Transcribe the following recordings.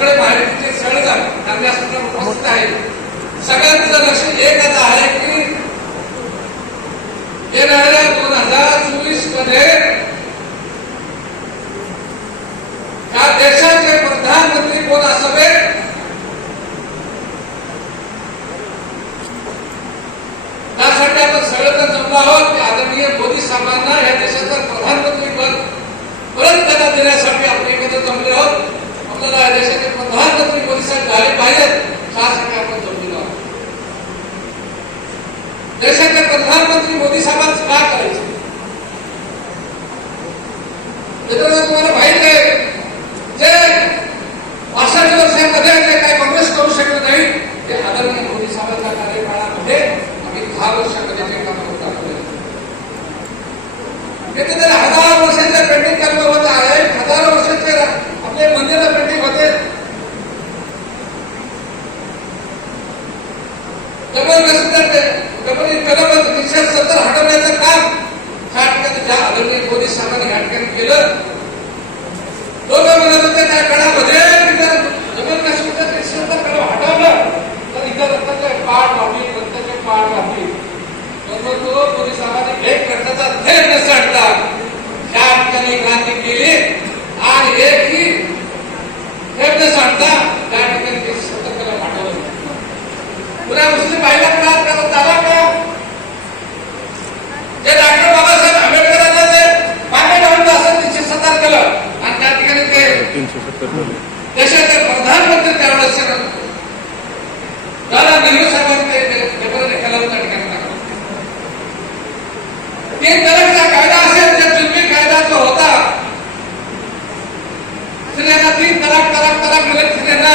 सगळे माहितीचे सगळे करण्यासाठी उपस्थित आहे. सगळ्यांचं लक्ष एकच आहे की येणाऱ्या दोन हजार चोवीसमध्ये या देशाचे प्रधानमंत्री कोण असावे त्यासाठी आपण सगळेजण जमलो आहोत की आदरणीय मोदी साहेबांना या देशाचं प्रधानमंत्री पद परत त्यांना देण्यासाठी आपण एकत्र जमले आहोत आपल्याला या देशाचे प्रधानमंत्री मोदी साहेब झाले पाहिजेत त्यासाठी आपण जमलेलो आहोत देशाचे प्रधानमंत्री मोदी साहेबांच काय करायचं? मित्रांनो तुम्हाला माहीत आहे जे पासष्ट वर्षांमध्ये जे काही काँग्रेस करू शकत नाही ते आदरणीय मोदी साहेबांच्या कार्यकाळामध्ये आम्ही दहा वर्षामध्ये जे काम करून दाखवले कितीतरी हजार वर्षाच्या पेंटिंग काम होत आहे हजारो वर्षाचे आपले मंदिर पेंटिंग होते त्यामुळे डबल तीनशे सत्तर हटवण्याचं काम ह्या ठिकाणी ज्या आदरणीय मोदी साहेबांनी या ठिकाणी केलं. दोन म्हणत होते त्या काळामध्ये जम्मू काश्मीरचा तीनशे सत्तर कलम हटवलं. तर इथं रक्ताचे पाठ लावली रक्ताचे पाठ लावली परंतु मोदी साहेबांनी एक रक्ताचा थेट न सांडता या ठिकाणी क्रांती केली. आणि एकही थेट न सांडता त्या ठिकाणी तीनशे सत्तर कलम हटवलं पुन्हा मुस्लिम महिला काळात त्याला झाला का जे डॉक्टर बाबासाहेब आंबेडकरांना ते मागे घालून असं तीनशे सत्तर केलं आणि त्या ठिकाणी ते तीनशे सत्तर देशाचे प्रधानमंत्री त्यावेळेस दादा नेहरू साहेबांनी ते पेपर केलं होतं त्या ठिकाणी टाकलं. तीन तलाकचा कायदा असेल त्या जुलमी कायदा जो होता स्त्रियांना तीन तलाक तलाक तलाक मिळत स्त्रियांना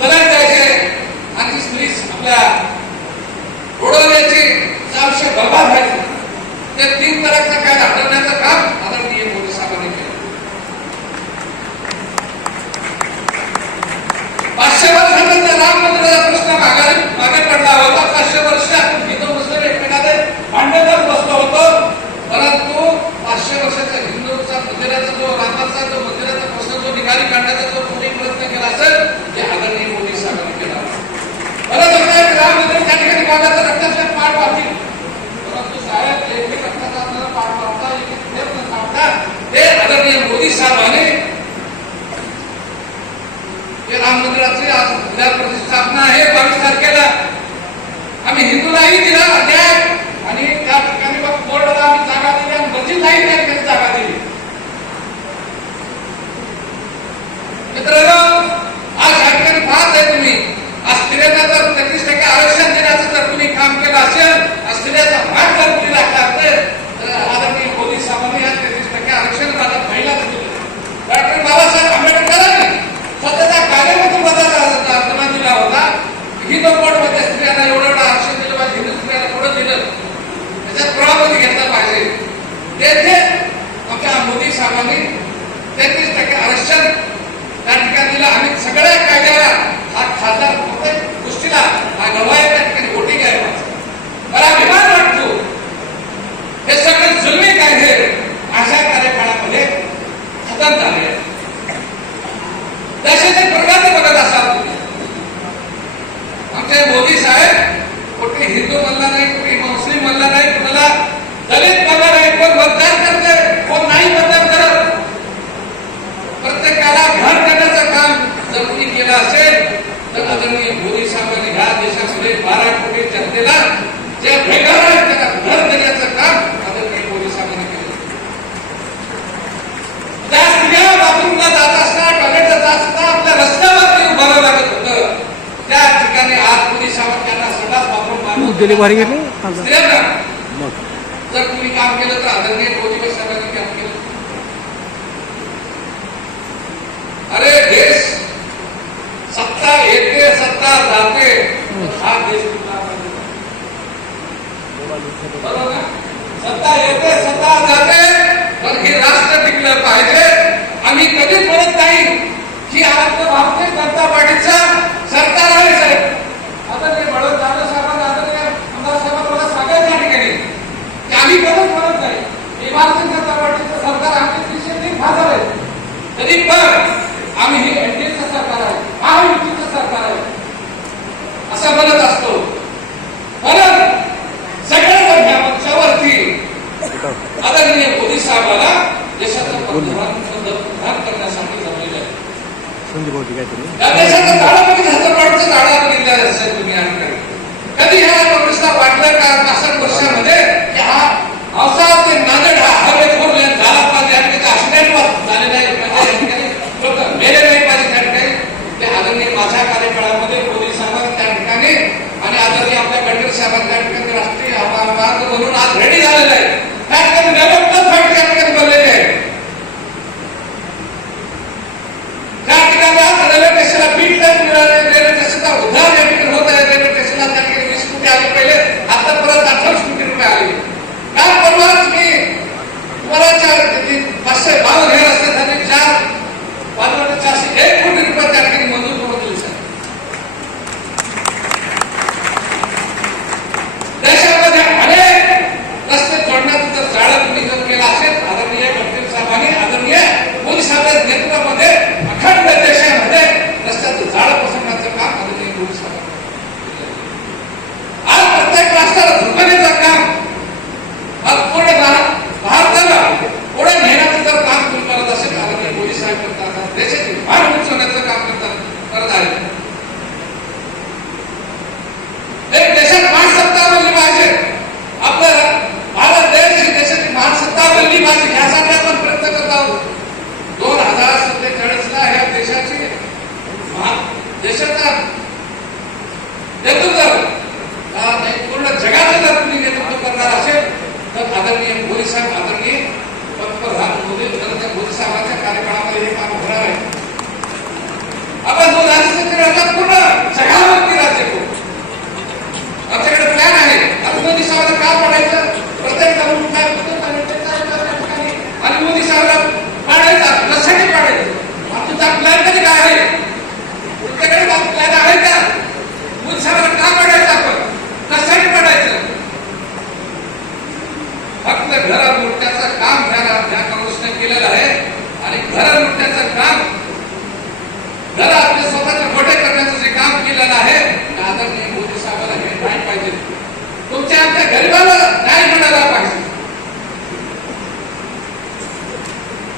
तलाक द्यायचे आणि ती स्त्री आपल्या उडवण्याची आयुष्य बर्बाद व्हायची ते तीन तलाकचा कायदा हटवण्याचं काम आदरणीय मोदी साहेबांनी केलं पाचशे वर्षानंतर राम मंदिराचा प्रश्न मागे मागे पडला होता पाचशे वर्ष आपण हिंदू मुस्लिम एकमेकांचे भांडण करत बसलो होतो परंतु पाचशे वर्षाच्या हिंदूचा मंदिराचा जो रामाचा जो मंदिराचा प्रश्न जो निकाली काढण्याचा जो कोणी प्रयत्न केला असेल ते आदरणीय मोदी साहेबांनी केला परत होता एक राम मंदिर त्या ठिकाणी बांधायचं रक्ताचे पाठ वाहतील परंतु साहेब एक एक रक्ताचा आपल्याला पाठ वाहता एक एक थेंब न सांडता ते आदरणीय मोदी साहेबांनी हे राम आज उद्या प्रतिष्ठापना आहे. बावीस तारखेला आम्ही हिंदूलाही दिला अन्याय आणि त्या ठिकाणी मग बोर्डाला आम्ही जागा दिली आणि मस्जिदलाही त्या ठिकाणी जागा दिली मित्रांनो आज या ठिकाणी पाहत आहे तुम्ही आज स्त्रियांना जर तेहतीस टक्के आरक्षण देण्याचं जर तुम्ही काम केलं असेल आज स्त्रियांचा भाग जर तुम्ही राखला असेल तर आदरणीय मोदी साहेबांनी या तेहतीस टक्के आरक्षण माझा पहिलाच दिलं डॉक्टर बाबासाहेब आंबेडकरांनी स्वतःच्या कायद्यामधून बदल अर्जना दिला होता हिंदू कोडमध्ये स्त्रियांना एवढं एवढं आरक्षण दिलं पाहिजे हिंदू स्त्रियांना थोडं दिलं त्याच्यात पुरामध्ये घेतलं पाहिजे तेथे आमच्या मोदी साहेबांनी तेहतीस टक्के आरक्षण त्या ठिकाणी दिलं आणि सगळ्या कायद्याला हा खासदार प्रत्येक गोष्टीला हा गवाय त्या ठिकाणी वोटिंग आहे मला अभिमान वाटतो. हे सगळे जुलमी कायदे अशा कार्यकाळामध्ये खतम झाले. आहेत देशाची प्रगती बघत असाल तुम्ही. आमचे मोदी साहेब कुठे हिंदू म्हणला नाही कुठे मुस्लिम म्हणला नाही कुणाला दलित म्हणला नाही कोण मतदान करत कोण नाही मतदान करत प्रत्येकाला घर करण्याचं काम जर कोणी केलं असेल तर आदरणीय मोदी साहेबांनी ह्या देशामध्ये बारा कोटी जनतेला जे बेघर आहेत त्यांना घर देण्याचं काम आदरणीय मोदी साहेबांनी केलं त्या स्त्रिया बाथरूमला जात असताना टॉयलेटला जात असताना आपल्या रस्त्यावरती उभारावं लागत होतं त्या ठिकाणी आज मोदी साहेब त्यांना सगळाच भारी घेतली? मग? जर तुम्ही काम केलं तर आदरणीय मोदी साहेबांनी काम केलं? अरे देश सत्ता येते सत्ता जाते. हा देश? बरोबर? सत्ता येते सत्ता जाते. पण हे राष्ट्र टिकलं पाहिजे. आम्ही कधीच म्हणत नाही. की आज भारतीय விளையாட்டு வீரர்களுக்கு சித்தம் உதாரணம் আর কোন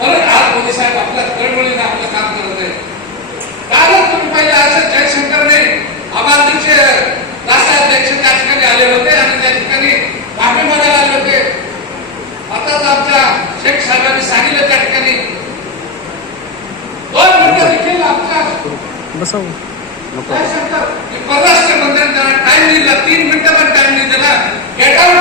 परत आज मोदी साहेब आपल्या तळमळीने आपलं काम करत आहेत. कारण तुम्ही पहिले असं जयशंकरने अमारचे राष्ट्राध्यक्ष त्या ठिकाणी आले होते आणि त्या ठिकाणी पाठी मागायला आले होते. आताच आमच्या शेख साहेबांनी सांगितलं त्या ठिकाणी. दोन मिनिटं देखील आमच्या परराष्ट्र मंत्र्यांना टाइम दिला तीन मिनिटं पण टाइम नाही दिला. गेटावर